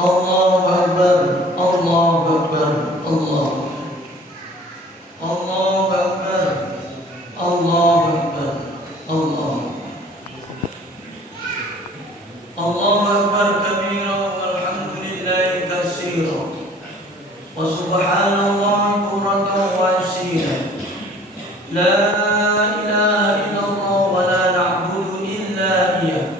Allahu Akbar, Allahu Akbar, Allah. Allahu Akbar, Allahu Akbar, Allah. Allahu Akbar kabira walhamdulillahi katsira wa subhanallahi bukratan wa asila. La ilaha illallah wa la na'budu illa iyyah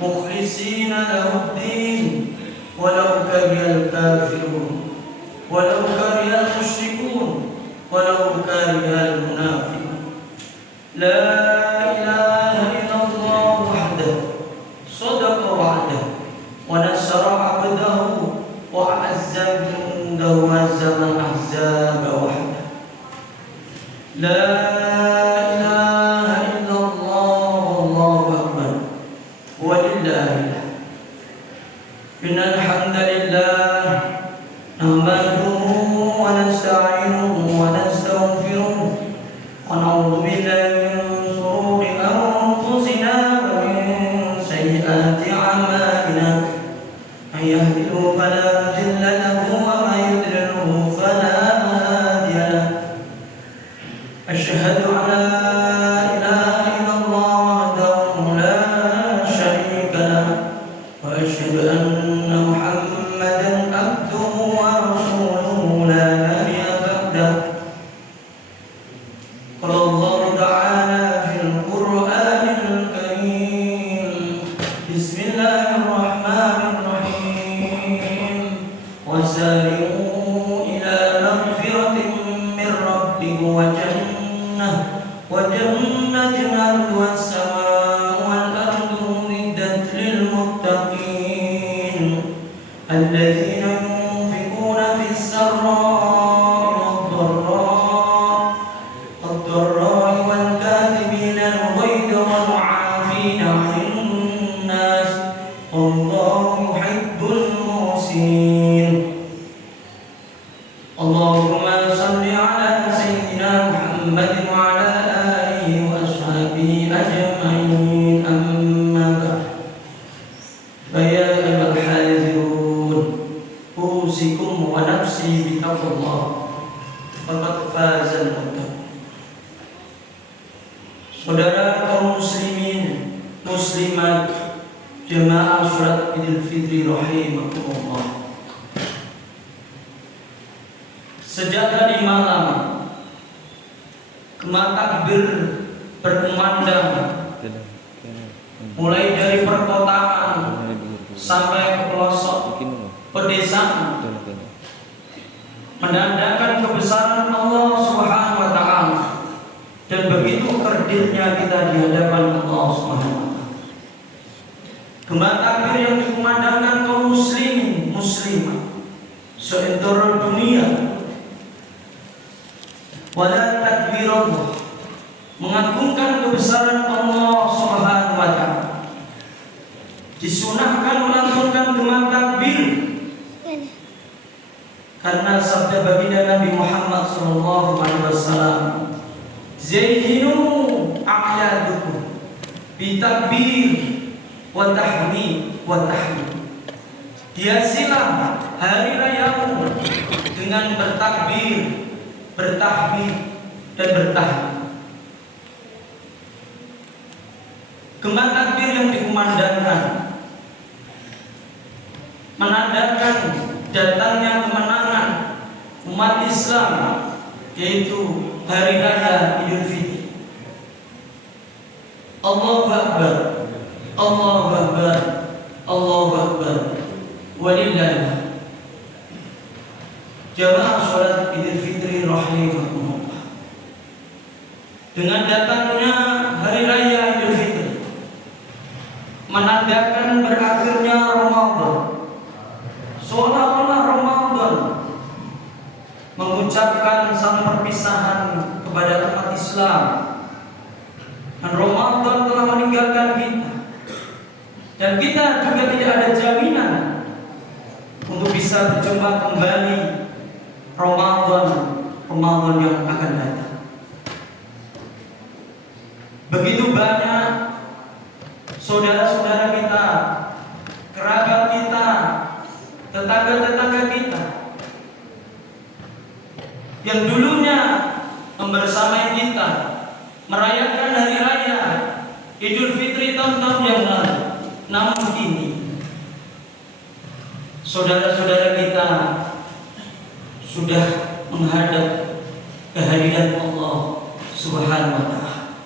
mukhlishina lahu ad-din walau karihal kafirun walau karihal musyrikun walau karihal munafiqun. La ilaha illallah wahdahu sadaqa wa'dahu wa nasara 'abdahu wa a'azza jundahu wa hazama al-ahzaba wahdahu. La ilaha illallah wallahu akbar walillahil hamd. Innal hamdalillah nahmaduhu wa nasta'inuhu wa nastaghfiruh wa na'udzu billahi min shururi anfusina wa min sayyiati a'malina. May yahdihillahu fala mudilla lahu wa may yudlilhu fala hadiya lahu. Asyhadu an la ilaha illallah wahdahu la syarika lahu wa asyhadu anna Muhammadan abduhu wa rasuluhu la nabiyya ba'dahu. Qala Allah ta'ala fil Qur'anil Karim. Bismillahirrahmanirrahim. Wasari'u ila maghfiratin min rabbikum wa jannatin 'arduha as-samaa'u wal ardu u'iddat lil muttaqin alladzina yunfiquna fis sarra'i wad-dharra'i wal kadhibina al-ghayza wal 'afina 'anil nas wallahu yuhibbul muhsinin. Allahumma salli ala sayyidina Muhammadin wa ala alihi wa ashabihi ajma'in. Amma ba'd. Fa ya ayyuhal hadzirun, usikum wa nafsi bi taqwallah. Faqad fazal muttaqin. Saudara kaum muslimin muslimat jemaah salat Idul Fitri rahimakumullah. Sejak tadi malam kemat takbir berkumandang mulai dari perkotaan sampai ke pelosok pedesaan, menandakan kebesaran Allah Subhanahu wa taala dan begitu kerdilnya kita di hadapan Allah Subhanahu wa taala. Kemat takbir yang dikumandangkan kaum muslimin muslimah seantero dunia. Wala takbirullah, mengagungkan kebesaran Allah Subhanahu wa taala. Disunahkan melantunkan kemat takbir karena sabda baginda Nabi Muhammad sallallahu alaihi wasallam, zayyinu a'yadukum bi takbir wa tahmid wa tahmid. Hiasilah hari rayamu dengan bertakbir, bertahmid dan bertahmid. Kemat takbir yang dikumandangkan menandakan datangnya kemenangan umat Islam, yaitu hari raya Idul Fitri. Allahu Akbar, Allahu Akbar, Allahu Akbar walillahil hamd. Jamaah salat Idul Fitri rahimakumullah. Dengan datangnya hari raya Idul Fitri menandakan berakhirnya Ramadan. Seolah-olah Ramadan mengucapkan sang perpisahan kepada umat Islam, dan Ramadan telah meninggalkan kita, dan kita juga tidak ada jaminan untuk bisa berjumpa kembali Ramadan yang akan datang. Begitu banyak saudara-saudara kita, kerabat kita yang dulunya membersamai kita merayakan hari raya Idul Fitri tahun-tahun yang lalu, namun kini saudara-saudara kita sudah menghadap kehadiran Allah Subhanahu wa Ta'ala.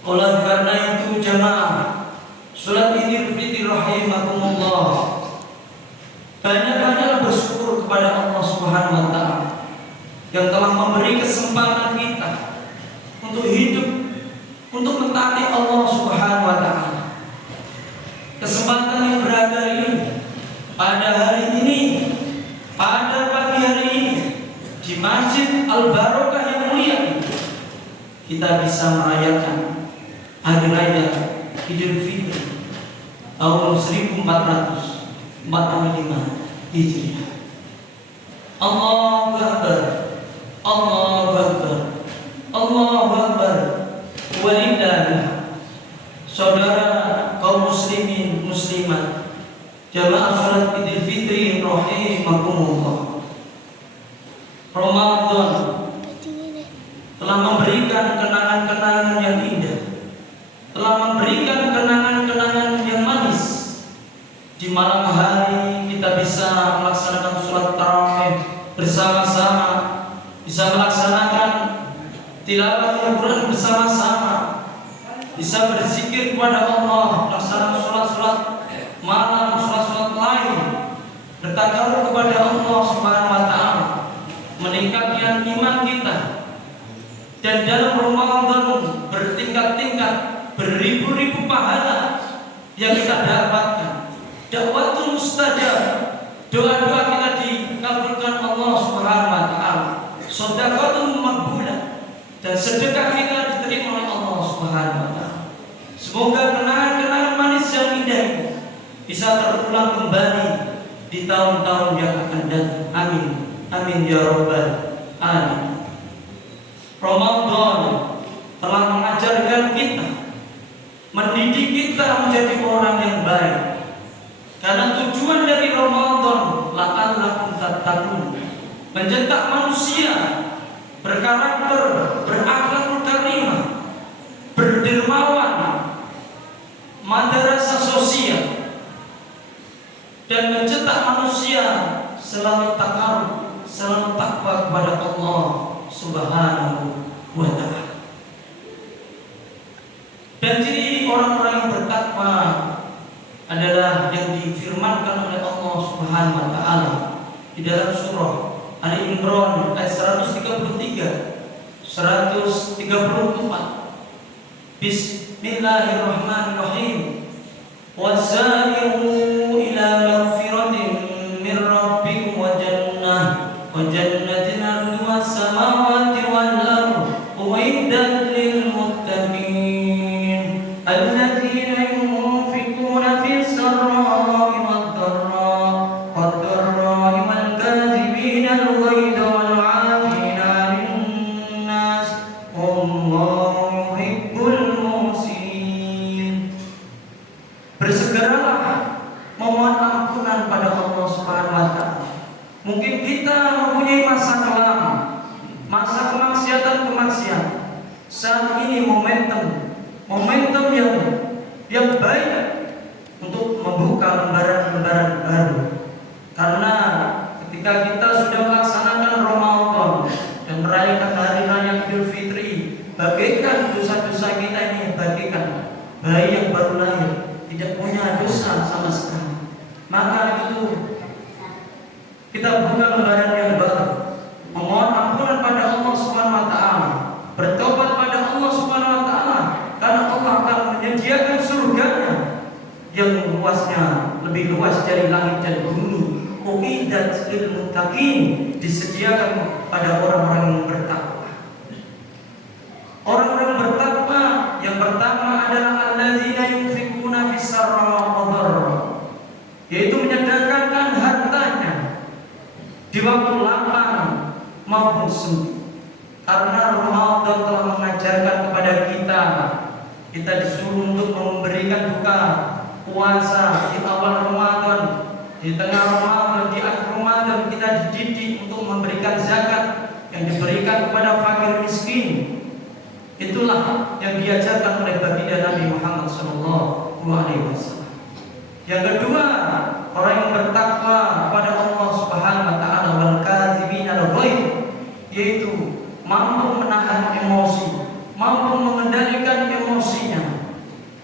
Oleh karena itu jamaah salat Idul Fitri rahimakumullah, banyak-banyak bersyukur kepada Allah Subhanahu wa Ta'ala yang telah memberi kesempatan kita untuk hidup, untuk mentaati Allah Subhanahu wa Ta'ala. Kesempatan yang berharga ini pada hari ini, pada pagi hari ini, di Masjid Al-Barokah yang mulia ini, kita bisa merayakan hari raya Idul Fitri tahun 1445 Hijriah. Allahu Akbar, Allahu Akbar, Allahu Akbar. Walillah. Saudara kaum muslimin muslimat, jamaah salat Idul Fitri rahimakumullah, Ramadan telah memberikan kenangan-kenangan yang indah, telah memberikan kenangan-kenangan yang manis. Di malam hari kita bisa melaksanakan sholat tarawih bersama-sama, bisa melaksanakan tilawah Al-Quran bersama-sama, bisa berzikir kepada Allah, melaksanakan sholat-sholat malam, sholat-sholat lain, bertakabur kepada Allah Subhanahu wa Ta'ala, meningkatkan iman kita. Dan dalam Ramadan bertingkat-tingkat, beribu-ribu pahala yang kita dapatkan. Dakwatul mustajab, doa-doa kita dikabulkan Allah Subhanahu wa Ta'ala. Shadaqatul maqbulah, dan sedekah kita diterima oleh Allah Subhanahu wa Ta'ala. Semoga kenangan-kenangan manis yang indah ini bisa terulang kembali di tahun-tahun yang akan datang. Amin, amin ya rabbal alamin. Ramadan telah mengajarkan kita, mendidik kita menjadi orang yang baik. Karena tujuan dari Ramadan la'allakum tattaqun, mencetak manusia berkarakter, berakhlakul karimah, berdermawan, madrasah sosial, dan mencetak manusia selalu takarub, selalu takwa kepada Allah Subhanahu wa Ta'ala. Dan ciri orang-orang yang bertakwa adalah yang difirmankan oleh Allah Subhanahu wa Ta'ala di dalam surah Ali Imran ayat 133, 134. Bismillahirrahmanirrahim. Wasari'u ila maghfiratin min rabbikum wa jannatin arduha as-samawati wal ardh uiddat lil muttaqin alladzina yunfiquna fis sarra'i wad dharra'i wal kadhibina al-ghayza wal 'afina 'anil nas wallahu yuhibbul muhsinin. Bersegeralah memohon ampunan pada Allah Subhanahu wa Ta'ala. Mungkin kita mempunyai masa kelam, masa kemaksiatan. Saat ini momentum yang baik untuk membuka lembaran-lembaran baru. Karena ketika kita sudah melaksanakan Ramadan dan merayakan hari raya Idul Fitri, bagaikan dosa-dosa kita ini bagaikan bayi yang baru lahir, tidak punya dosa sama sekali. Maka itu kita buka lembaran yang baru, memohon ampunan pada Allah Subhanahu wa Ta'ala, bertobat pada Allah Subhanahu wa Ta'ala, karena Allah akan menyediakan surganya yang luasnya lebih luas dari langit dan bumi. Uiddat lil muttaqin, disediakan pada orang-orang yang bertakwa. Orang-orang bertakwa yang pertama adalah alladzina yunfiquna fis sarra'i wad dharra, yaitu menyedekahkan hartanya di waktu lapang maupun sempit. Karena Ramadan telah mengajarkan kepada kita disuruh untuk memberikan buka puasa di awal Ramadan, di tengah Ramadan, di akhir Ramadan kita dididik untuk memberikan zakat diajarkan oleh baginda Nabi Muhammad SAW. Yang kedua, orang yang bertakwa kepada Allah Subhanahu wa taala wal kadzibina al-ghaib, yaitu mampu menahan emosi, mampu mengendalikan emosinya,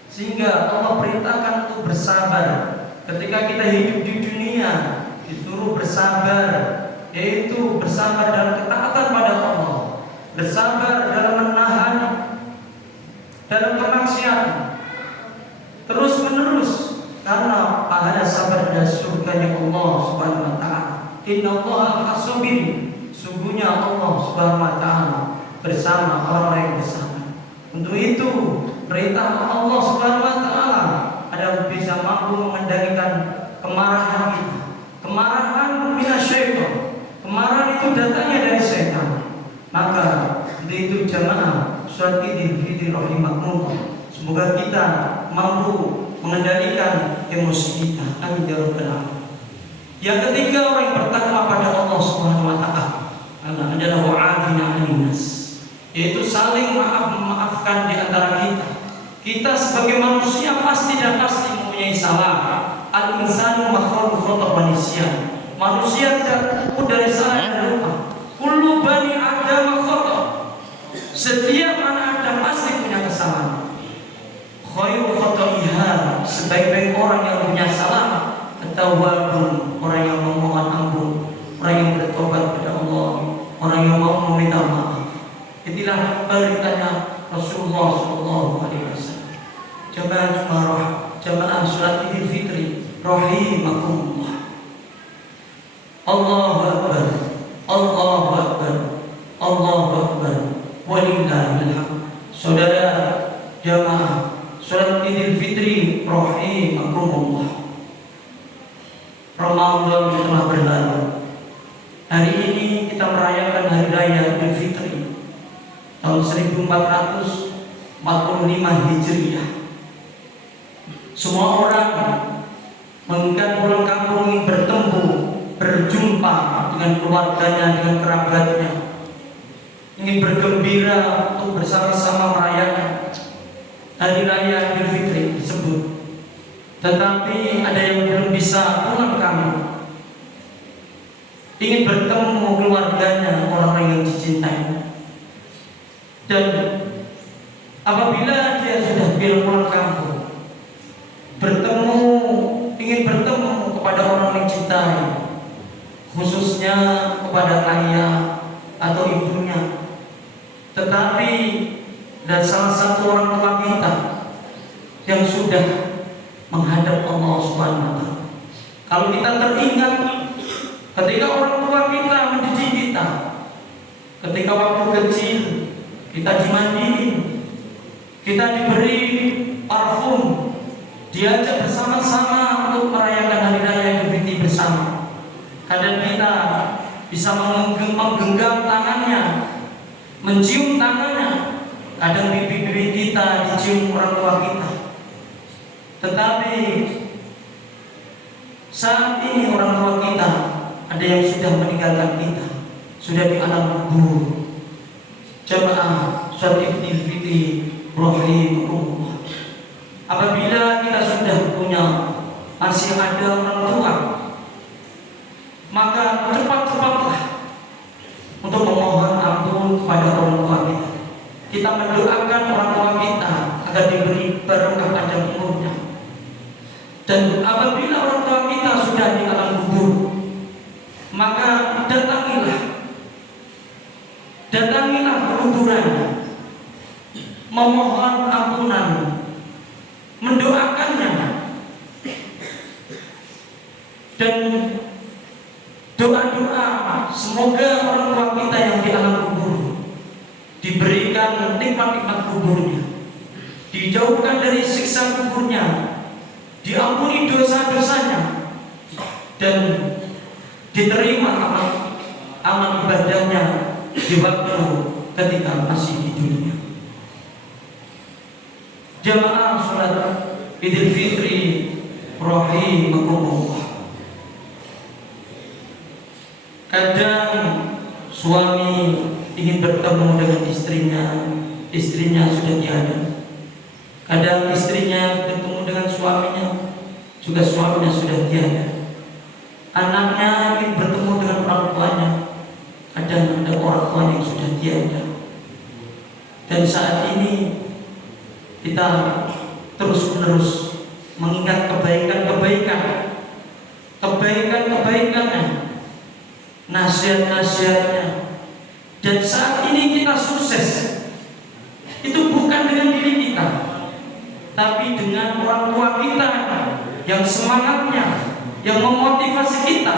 sehingga Allah perintahkan untuk bersabar. Ketika kita hidup di dunia, disuruh bersabar, yaitu bersabar dalam ketaatan pada Allah, bersabar dalam menahan dalam kemaksiatan terus menerus, karena pahala sabar dan surganya Allah Subhanahu wa taala. Inna Allaha ma'as-sabirin, sungguhnya Allah Subhanahu wa taala bersama orang yang bersabar. Untuk itu perintah Allah Subhanahu wa taala adalah bisa mampu mengendalikan kemarahan kita. Kemarahan minasyaitan, kemarahan itu datangnya dari setan. Maka untuk itu jamaah surat Idul Fitri rahimakumullah, semoga kita mampu mengendalikan emosi kita. Amin ya rabbal alamin. Yang ketiga, orang yang bertakwa pada Allah Subhanahu wa taala adalah wa'adina 'anil nas, yaitu saling memaafkan di antara kita. Kita sebagai manusia pasti dan pasti mempunyai salah. Al-insanu makhlukun khata' wa nisyan. Manusia terluput dari salah dan lupa. Kullu bani Adam khata'. Setiap anak Adam pasti punya kesalahan. Khairu khata'iha, sebaik-baik orang yang punya salah, at-tawwabun, orang yang memohon ampun, orang yang bertobat kepada Allah, orang yang mau meminta maaf. Itulah perintahnya Rasulullah SAW. Jamaah surat Idul Fitri rahimakumullah. Allahu akbar, Allahu akbar, Allahu akbar, walillahil hamd. Saudara jamaah surat Idul Fitri rahimakumullah, Ramadan telah berlalu. Hari ini kita merayakan hari raya Idul Fitri tahun 1445 Hijriah. Semua orang menginginkan pulang kampung, ingin bertemu, berjumpa dengan keluarganya, dengan kerabatnya, ingin bergembira untuk bersama-sama merayakan hari raya Idul Fitri tersebut. Tetapi ada yang belum bisa pulang kampung, ingin bertemu keluarganya, orang-orang yang dicintai. Dan apabila dia sudah pulang kampung, ingin bertemu kepada orang yang dicintai, khususnya kepada ayah atau ibunya, tetapi dan salah satu orang tua kita yang sudah menghadap Allah Subhanahu wa taala. Kalau kita teringat ketika orang tua kita mendidik kita, ketika waktu kecil kita dimandiin, kita diberi parfum, diajak bersama-sama untuk merayakan hari raya Idul Fitri bersama. Kadang kita bisa menggenggam tangannya, mencium tangannya, kadang pipi-pipi kita dicium orang tua kita. Tetapi saat ini orang tua kita ada yang sudah meninggalkan kita, sudah di alam kubur. Jamaah surat Idul Fitri rahimakumullah, apabila kita sudah punya, masih ada orang tua, maka cepat-cepatlah untuk memohon ampun kepada orang tua kita. Kita mendoakan orang tua kita agar diberi barokah panjang umurnya. Dan apabila orang tua kita sudah di alam kubur, maka datangilah kuburan, memohon ampunan, mendoakannya, dan doa-doa semoga orang tua kita yang di alam kubur diberikan nikmat-nikmat kuburnya, dijauhkan dari siksa kuburnya, diampuni dosa-dosanya, dan diterima amal ibadahnya di waktu ketika masih di dunia. Jamaah salat Idul Fitri rahimakumullah. Kadang suami ingin bertemu dengan istrinya sudah tiada. Kadang istrinya bertemu dengan suaminya, juga suaminya sudah tiada. Anaknya ingin bertemu dengan orang tuanya, kadang ada orang tuanya yang sudah tiada. Dan saat ini kita terus-menerus mengingat kebaikan-kebaikannya, nasihat-nasihatnya. Dan saat ini kita sukses, itu bukan dengan diri kita, tapi dengan orang tua kita yang semangatnya, yang memotivasi kita,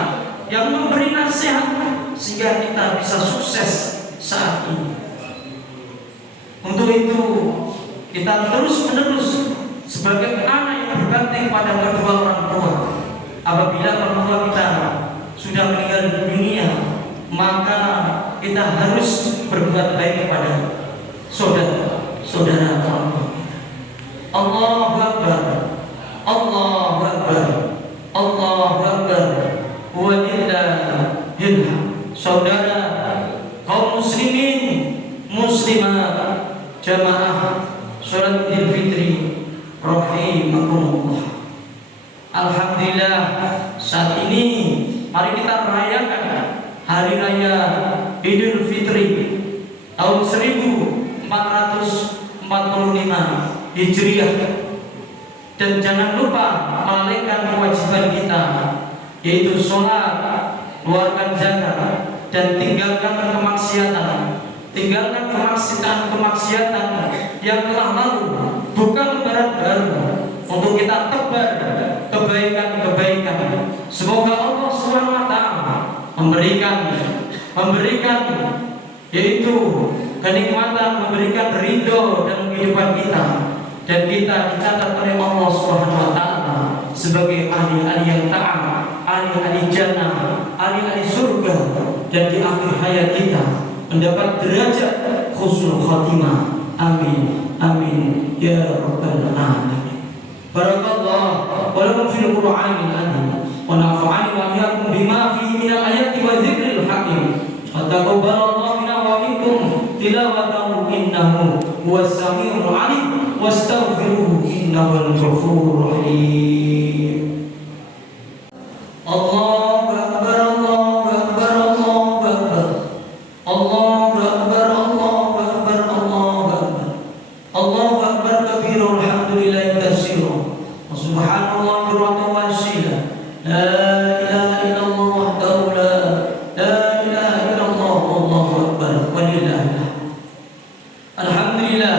yang memberi nasihat, sehingga kita bisa sukses saat ini. Untuk itu kita terus-menerus sebagai anak yang berbakti pada kedua orang tua. Apabila orang tua kita sudah meninggal dunia, maka kita harus berbuat baik kepada saudara orang tua kita. Allahu Akbar, Allahu Akbar, Allahu Akbar, walillahil hamd. Saudara kaum muslimin, muslimat, jamaah salat Idul Fitri rahimakumullah. Alhamdulillah, saat ini mari kita merayakan hari raya Idul Fitri tahun 1445 Hijriah. Dan jangan lupa melalaikan kewajiban kita, yaitu sholat, keluarkan zakat, dan tinggalkan kemaksiatan. Tinggalkan kemaksiatan yang telah lalu, bukan lebaran baru, untuk kita tebar kebaikan-kebaikan. Semoga Allah SWT memberikan yaitu kenikmatan, memberikan ridho dalam kehidupan kita, dan kita dicatat oleh Allah SWT sebagai ahli-ahli yang taat, ahli-ahli jannah, ahli-ahli surga, dan di akhir hayat kita mendapat derajat husnul khatimah. Amin, amin ya rabbal alamin. Barakallahu wa lakum fil Qur'anil azim, wa nafa'ani wa iyyakum bima fihi minal ayati wa dzikril hakim. Wa taqabbalallahu minna wa minkum tilawatahu innahu huwas samiul alim, wastaghfiruhu innahu al-ghafurur rahim. Allahu akbar, Allahu akbar, Allahu akbar. Allahu akbar, Allahu akbar, Allahu akbar. Allahu akbar kabira, alhamdulillahi katsira, wa subhanallah bukratan wa asila. La ilaha illallah wahdahu la ilaha illallah, wallahu akbar, walillahil hamd. Alhamdulillah,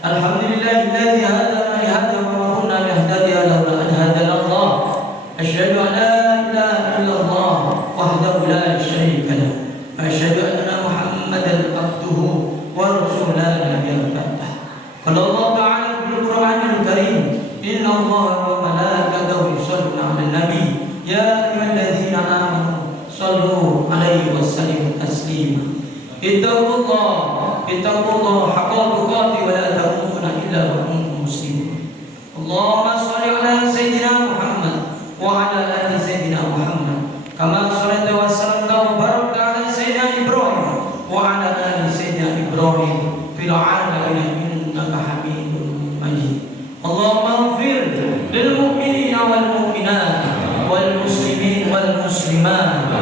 alhamdulillahilladzi hadana li hadha wa ma kunna linahtadiya lawla an hadana Allah. Asyhadu an la ilaha illallah wahdahu la syarika lahu. Asyhadu anna Muhammadan abduhu wa rasuluhu la nabiyya ba'dah. Qala Allah ta'ala fil Qur'anil Karim, inna Allaha wa malaikatahu yusholluna 'alan nabi, ya ayyuhalladzina amanu shallu 'alaihi wa sallimu taslima. Ittaqullah haqqa tuqatih wa la tamutunna illa wa antum muslimun. Allahumma shalli 'ala sayyidina Muhammad wa 'ala ali sayyidina Muhammad, kama shallaita wa sallamta wa barakta 'ala sayyidina Ibrahim wa 'ala ali sayyidina Ibrahim fil 'alamin innaka Hamidum Majid. Allahumma ighfir lil mu'minina wal mu'minat wal muslimin wal muslimat